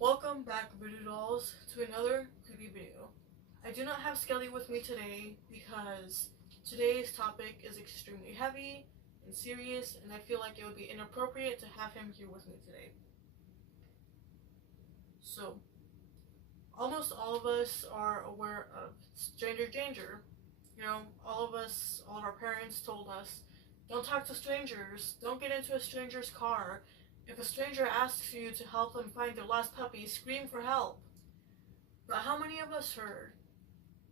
Welcome back, Voodoo Dolls, to another creepy video. I do not have Skelly with me today because today's topic is extremely heavy and serious, and I feel like it would be inappropriate to have him here with me today. So, almost all of us are aware of stranger danger. You know, all of our parents told us, don't talk to strangers, don't get into a stranger's car. If a stranger asks you to help them find their lost puppy, scream for help. But how many of us heard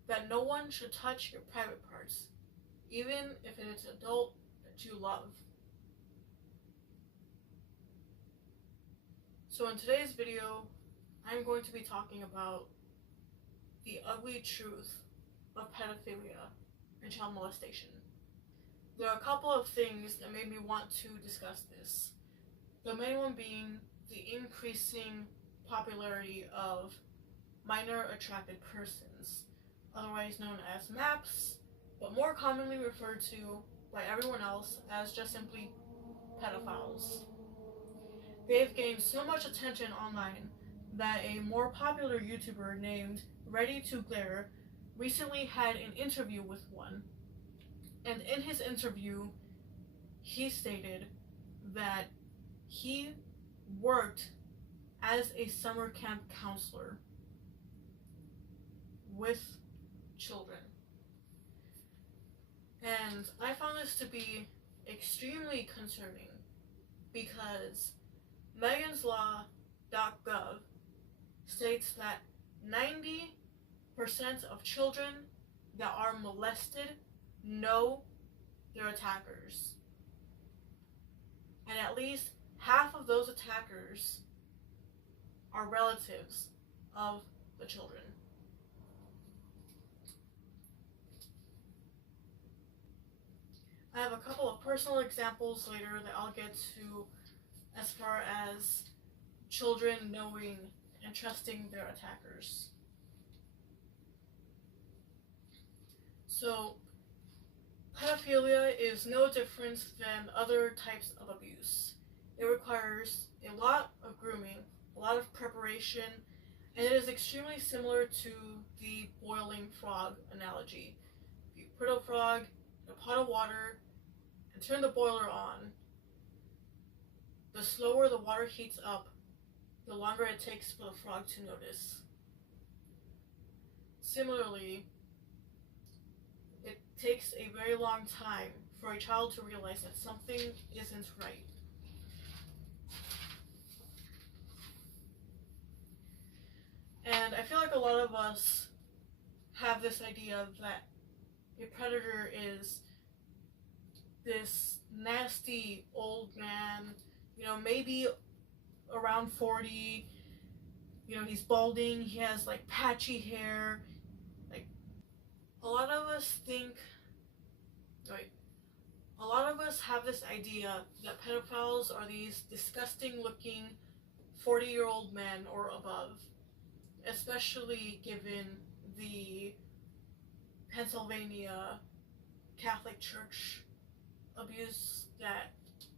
that no one should touch your private parts, even if it is an adult that you love? So in today's video, I'm going to be talking about the ugly truth of pedophilia and child molestation. There are a couple of things that made me want to discuss this. The main one being the increasing popularity of minor attracted persons, otherwise known as MAPs, but more commonly referred to by everyone else as just simply pedophiles. They've gained so much attention online that a more popular YouTuber named Ready to Glare recently had an interview with one, and in his interview he stated that he worked as a summer camp counselor with children. And I found this to be extremely concerning because meganslaw.gov states that 90% of children that are molested know their attackers. And at least half of those attackers are relatives of the children. I have a couple of personal examples later that I'll get to as far as children knowing and trusting their attackers. So, pedophilia is no different than other types of abuse. It requires a lot of grooming, a lot of preparation, and it is extremely similar to the boiling frog analogy. If you put a frog in a pot of water and turn the boiler on, the slower the water heats up, the longer it takes for the frog to notice. Similarly, it takes a very long time for a child to realize that something isn't right. And I feel like a lot of us have this idea that a predator is this nasty old man, maybe around 40, he's balding, he has like patchy hair. Like, a lot of us have this idea that pedophiles are these disgusting looking 40-year-old men or above, especially given the Pennsylvania Catholic Church abuse that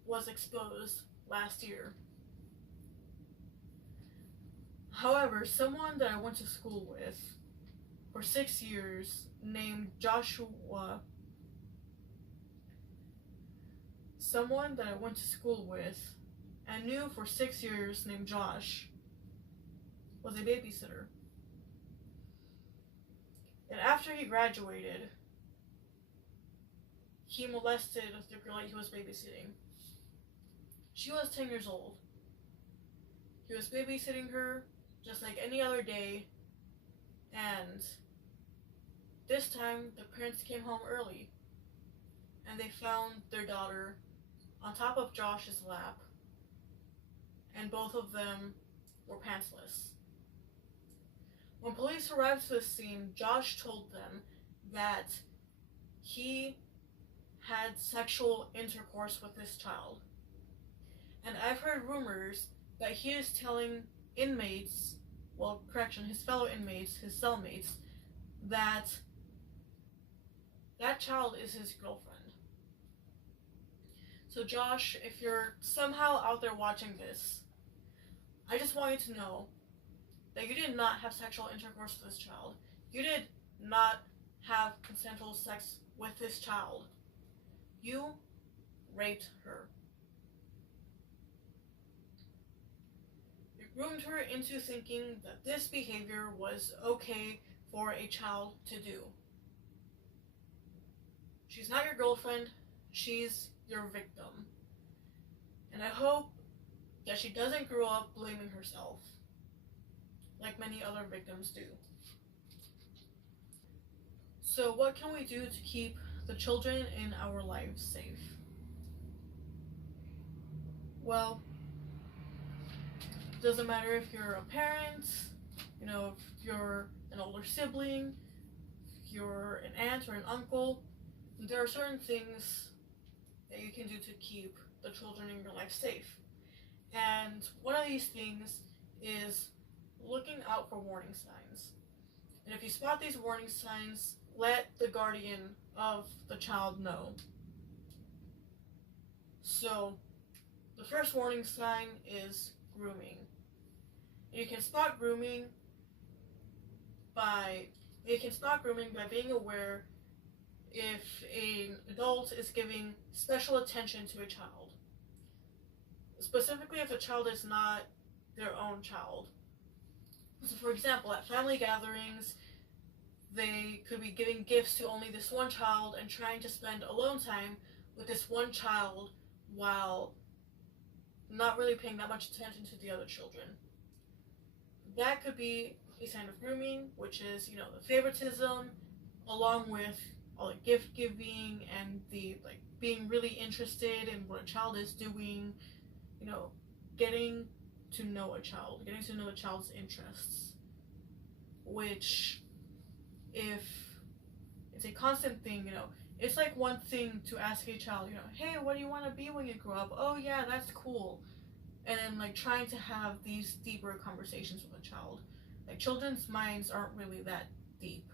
was exposed last year. However, someone that I went to school with for 6 years named Josh was a babysitter. And after he graduated, he molested the girl that he was babysitting. She was 10 years old. He was babysitting her just like any other day, and this time the parents came home early and they found their daughter on top of Josh's lap, and both of them were pantsless. When police arrived to the scene, Josh told them that he had sexual intercourse with this child. And I've heard rumors that he is telling his fellow inmates, his cellmates, that child is his girlfriend. So Josh, if you're somehow out there watching this, I just want you to know that you did not have sexual intercourse with this child. You did not have consensual sex with this child. You raped her. You groomed her into thinking that this behavior was okay for a child to do. She's not your girlfriend, she's your victim. And I hope that she doesn't grow up blaming herself, like many other victims do. So what can we do to keep the children in our lives safe? Well, it doesn't matter if you're a parent, if you're an older sibling, if you're an aunt or an uncle, there are certain things that you can do to keep the children in your life safe. And one of these things is looking out for warning signs. And if you spot these warning signs, let the guardian of the child know. So, the first warning sign is grooming. You can spot grooming by being aware if an adult is giving special attention to a child. Specifically if the child is not their own child. So for example, at family gatherings, they could be giving gifts to only this one child and trying to spend alone time with this one child while not really paying that much attention to the other children. That could be a sign of grooming, which is, the favoritism, along with all the gift giving and the being really interested in what a child is doing, getting to know a child, getting to know a child's interests. Which, if it's a constant thing, it's like one thing to ask a child, hey, what do you want to be when you grow up? Oh yeah, that's cool. And then trying to have these deeper conversations with a child. Children's minds aren't really that deep.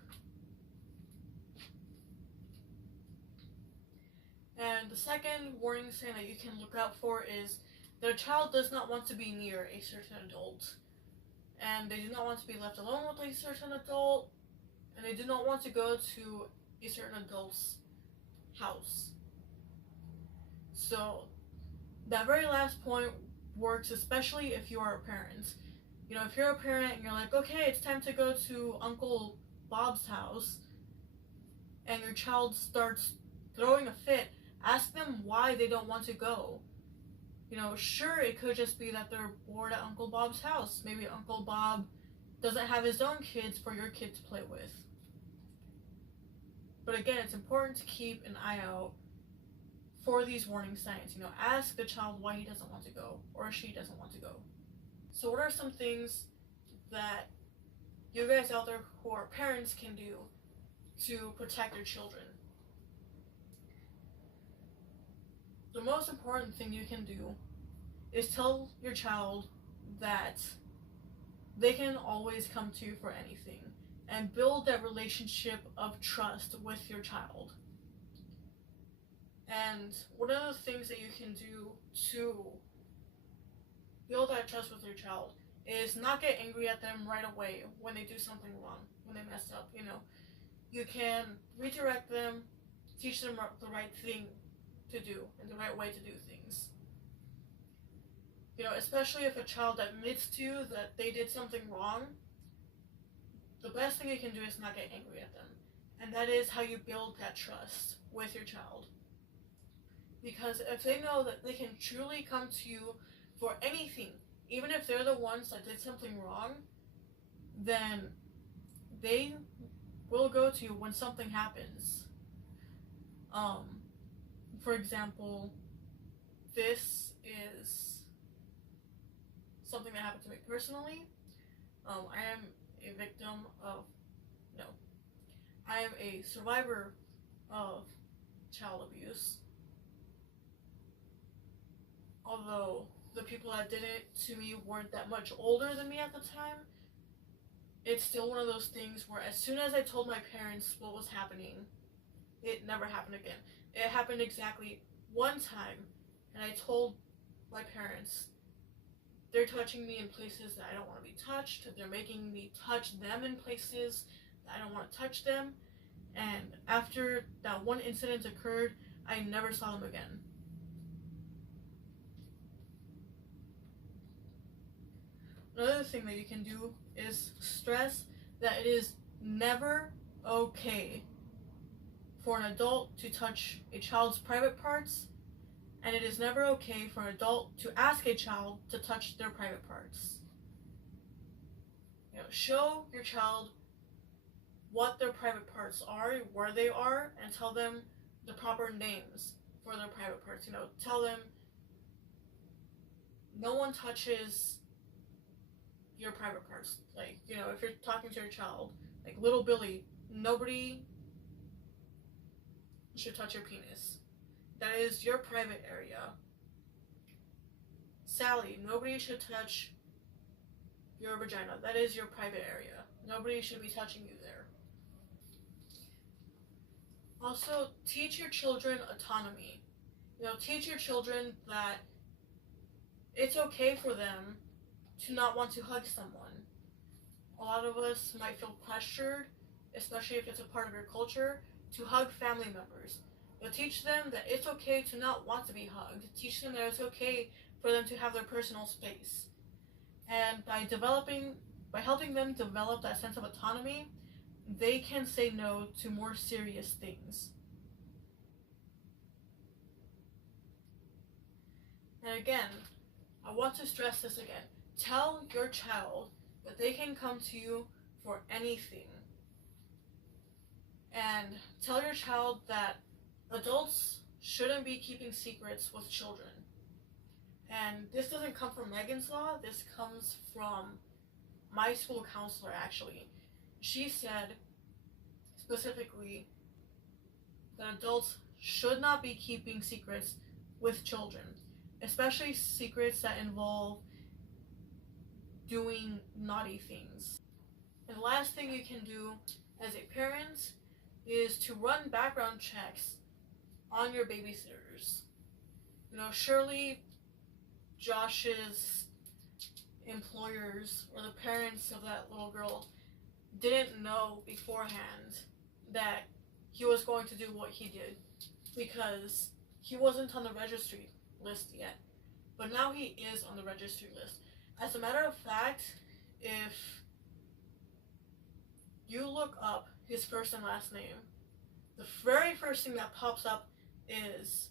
And the second warning sign that you can look out for is that a child does not want to be near a certain adult. And they do not want to be left alone with a certain adult. And they do not want to go to a certain adult's house. So that very last point works especially if you are a parent. If you're a parent and you're like, okay, it's time to go to Uncle Bob's house, and your child starts throwing a fit, ask them why they don't want to go. Sure, it could just be that they're bored at Uncle Bob's house. Maybe Uncle Bob doesn't have his own kids for your kid to play with. But again, it's important to keep an eye out for these warning signs. Ask the child why he doesn't want to go or she doesn't want to go. So what are some things that you guys out there who are parents can do to protect your children? The most important thing you can do is tell your child that they can always come to you for anything, and build that relationship of trust with your child. And one of the things that you can do to build that trust with your child is not get angry at them right away when they do something wrong, when they mess up. You can redirect them, teach them the right thing to do and the right way to do things. Especially if a child admits to you that they did something wrong, the best thing you can do is not get angry at them. And that is how you build that trust with your child. Because if they know that they can truly come to you for anything, even if they're the ones that did something wrong, then they will go to you when something happens. For example, this is something that happened to me personally. I am a survivor of child abuse. Although the people that did it to me weren't that much older than me at the time, it's still one of those things where as soon as I told my parents what was happening, it never happened again. It happened exactly one time, and I told my parents they're touching me in places that I don't want to be touched. They're making me touch them in places that I don't want to touch them. And after that one incident occurred, I never saw them again. Another thing that you can do is stress that it is never okay for an adult to touch a child's private parts, and it is never okay for an adult to ask a child to touch their private parts. Show your child what their private parts are, where they are, and tell them the proper names for their private parts. Tell them no one touches your private parts. Like, if you're talking to your child, like little Billy, nobody should touch your penis. That is your private area. Sally, nobody should touch your vagina. That is your private area. Nobody should be touching you there. Also, teach your children autonomy. Teach your children that it's okay for them to not want to hug someone. A lot of us might feel pressured, especially if it's a part of your culture, to hug family members. But teach them that it's okay to not want to be hugged. Teach them that it's okay for them to have their personal space. And by helping them develop that sense of autonomy, they can say no to more serious things. And again, I want to stress this again. Tell your child that they can come to you for anything. And tell your child that adults shouldn't be keeping secrets with children. And this doesn't come from Megan's Law, this comes from my school counselor, actually. She said specifically that adults should not be keeping secrets with children, especially secrets that involve doing naughty things. And the last thing you can do as a parent is to run background checks on your babysitters. Surely Josh's employers or the parents of that little girl didn't know beforehand that he was going to do what he did, because he wasn't on the registry list yet. But now he is on the registry list. As a matter of fact, if you look up his first and last name, the very first thing that pops up is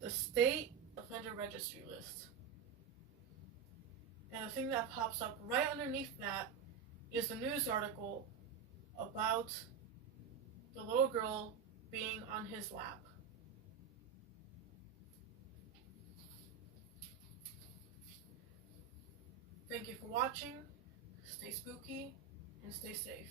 the state offender registry list. And the thing that pops up right underneath that is the news article about the little girl being on his lap. Thank you for watching. Stay spooky and stay safe.